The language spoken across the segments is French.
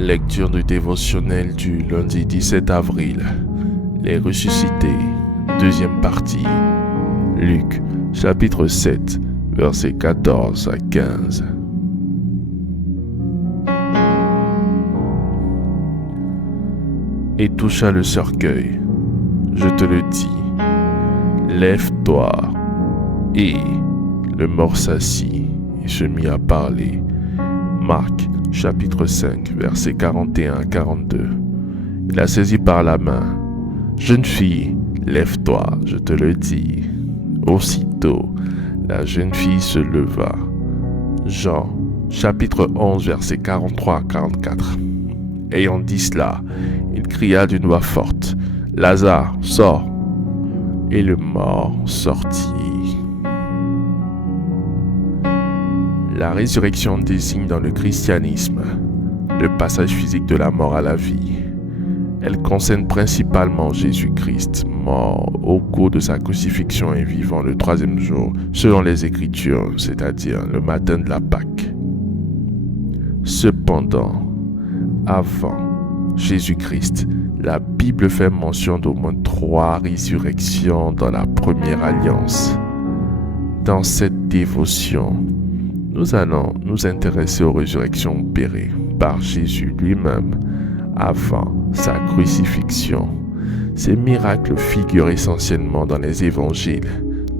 Lecture du dévotionnel du lundi 17 avril. Les ressuscités, deuxième partie. Luc, chapitre 7, versets 14 à 15. Et toucha le cercueil. Je te le dis, lève-toi. Et le mort s'assit et se mit à parler. Marc, chapitre 5, versets 41 à 42. Il la saisit par la main. Jeune fille, lève-toi, je te le dis. Aussitôt, la jeune fille se leva. Jean, chapitre 11, versets 43 à 44. Ayant dit cela, il cria d'une voix forte, Lazare, sors! Et le mort sortit. La résurrection désigne dans le christianisme le passage physique de la mort à la vie. Elle concerne principalement Jésus-Christ, mort au cours de sa crucifixion et vivant le troisième jour, selon les Écritures, c'est-à-dire le matin de la Pâque. Cependant, avant Jésus-Christ, la Bible fait mention d'au moins 3 résurrections dans la première alliance. Dans cette dévotion, nous allons nous intéresser aux résurrections opérées par Jésus lui-même avant sa crucifixion. Ces miracles figurent essentiellement dans les évangiles,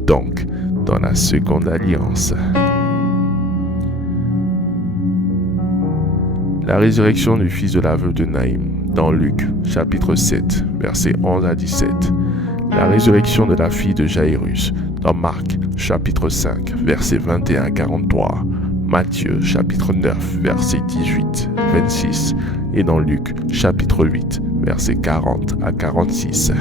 donc dans la seconde alliance. La résurrection du fils de la veuve de Naïm dans Luc, chapitre 7, versets 11 à 17. La résurrection de la fille de Jairus dans Marc, chapitre 5, versets 21 à 43. Matthieu, chapitre 9, versets 18 à 26. Et dans Luc, chapitre 8, versets 40 à 46.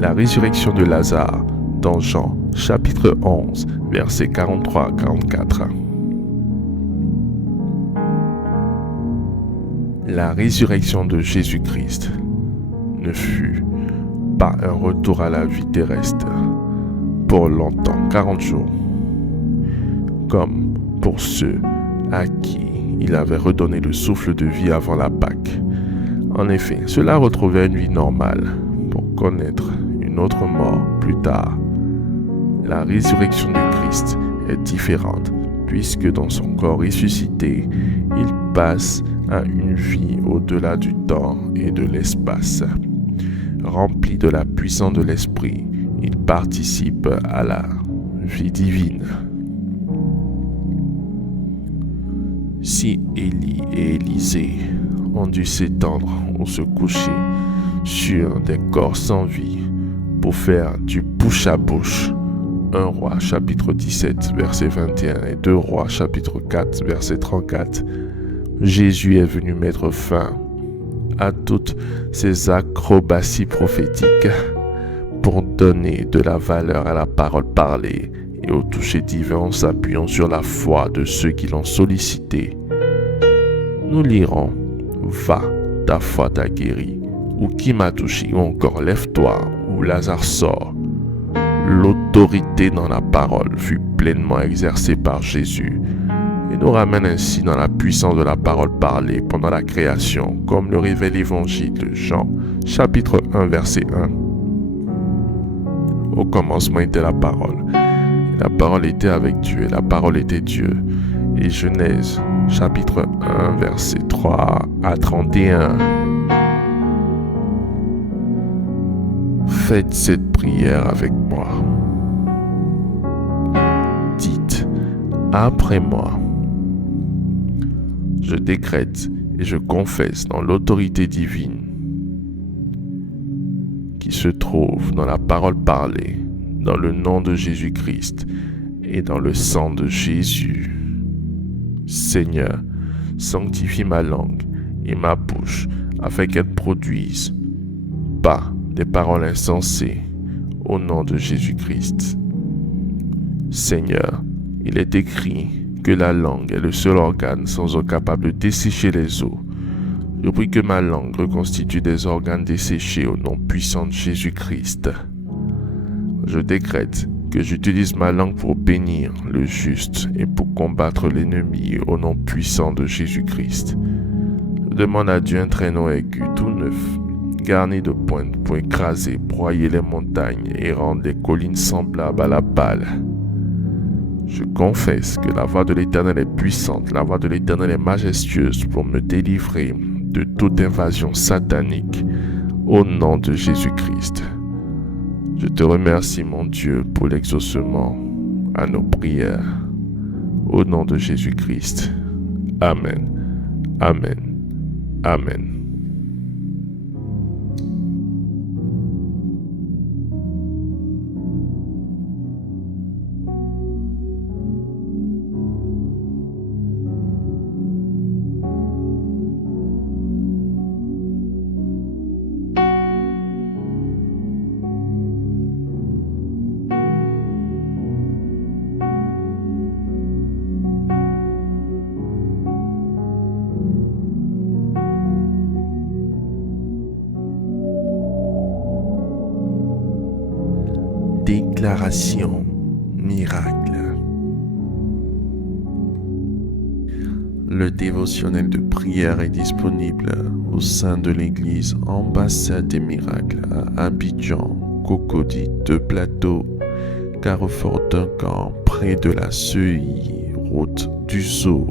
La résurrection de Lazare dans Jean, chapitre 11, versets 43 à 44. La résurrection de Jésus-Christ ne fut pas un retour à la vie terrestre pour longtemps, 40 jours, comme pour ceux à qui il avait redonné le souffle de vie avant la Pâque. En effet, cela retrouvait une vie normale pour connaître une autre mort plus tard. La résurrection du Christ est différente puisque dans son corps ressuscité, il passe à une vie au-delà du temps et de l'espace. Rempli de la puissance de l'Esprit, il participe à la vie divine. Si Élie et Élisée ont dû s'étendre ou se coucher sur des corps sans vie pour faire du bouche à bouche, 1 Roi chapitre 17 verset 21 et 2 Rois chapitre 4 verset 34, Jésus est venu mettre fin à toutes ces acrobaties prophétiques pour donner de la valeur à la parole parlée et au toucher divin en s'appuyant sur la foi de ceux qui l'ont sollicité. Nous lirons « Va, ta foi t'a guéri » ou « Qui m'a touché » ou encore « Lève-toi » ou « Lazare sort ». L'autorité dans la parole fut pleinement exercée par Jésus et nous ramène ainsi dans la puissance de la parole parlée pendant la création, comme le révèle l'évangile de Jean, chapitre 1, verset 1. Au commencement était la parole. La parole était avec Dieu et la parole était Dieu. Et Genèse, chapitre 1, verset 3 à 31. Faites cette prière avec moi. Dites, après moi. Je décrète et je confesse dans l'autorité divine qui se trouve dans la parole parlée, dans le nom de Jésus-Christ et dans le sang de Jésus. Seigneur, sanctifie ma langue et ma bouche afin qu'elles produisent pas des paroles insensées au nom de Jésus-Christ. Seigneur, il est écrit que la langue est le seul organe sans eau capable de dessécher les eaux. Je prie que ma langue reconstitue des organes desséchés au nom puissant de Jésus-Christ. Je décrète Que j'utilise ma langue pour bénir le juste et pour combattre l'ennemi au nom puissant de Jésus-Christ. Je demande à Dieu un traîneau aigu tout neuf, garni de pointes pour écraser, broyer les montagnes et rendre les collines semblables à la balle. Je confesse que la voix de l'Éternel est puissante, la voix de l'Éternel est majestueuse pour me délivrer de toute invasion satanique au nom de Jésus-Christ. Je te remercie, mon Dieu, pour l'exaucement à nos prières. Au nom de Jésus-Christ. Amen. Amen. Amen. Déclaration miracle. Le dévotionnel de prière est disponible au sein de l'église Ambassade des Miracles à Abidjan, Cocody, Deux Plateaux, Carrefour Duncan, près de la CEI, route du Zoo.